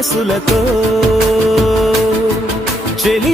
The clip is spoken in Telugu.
మనసులతో. చెలి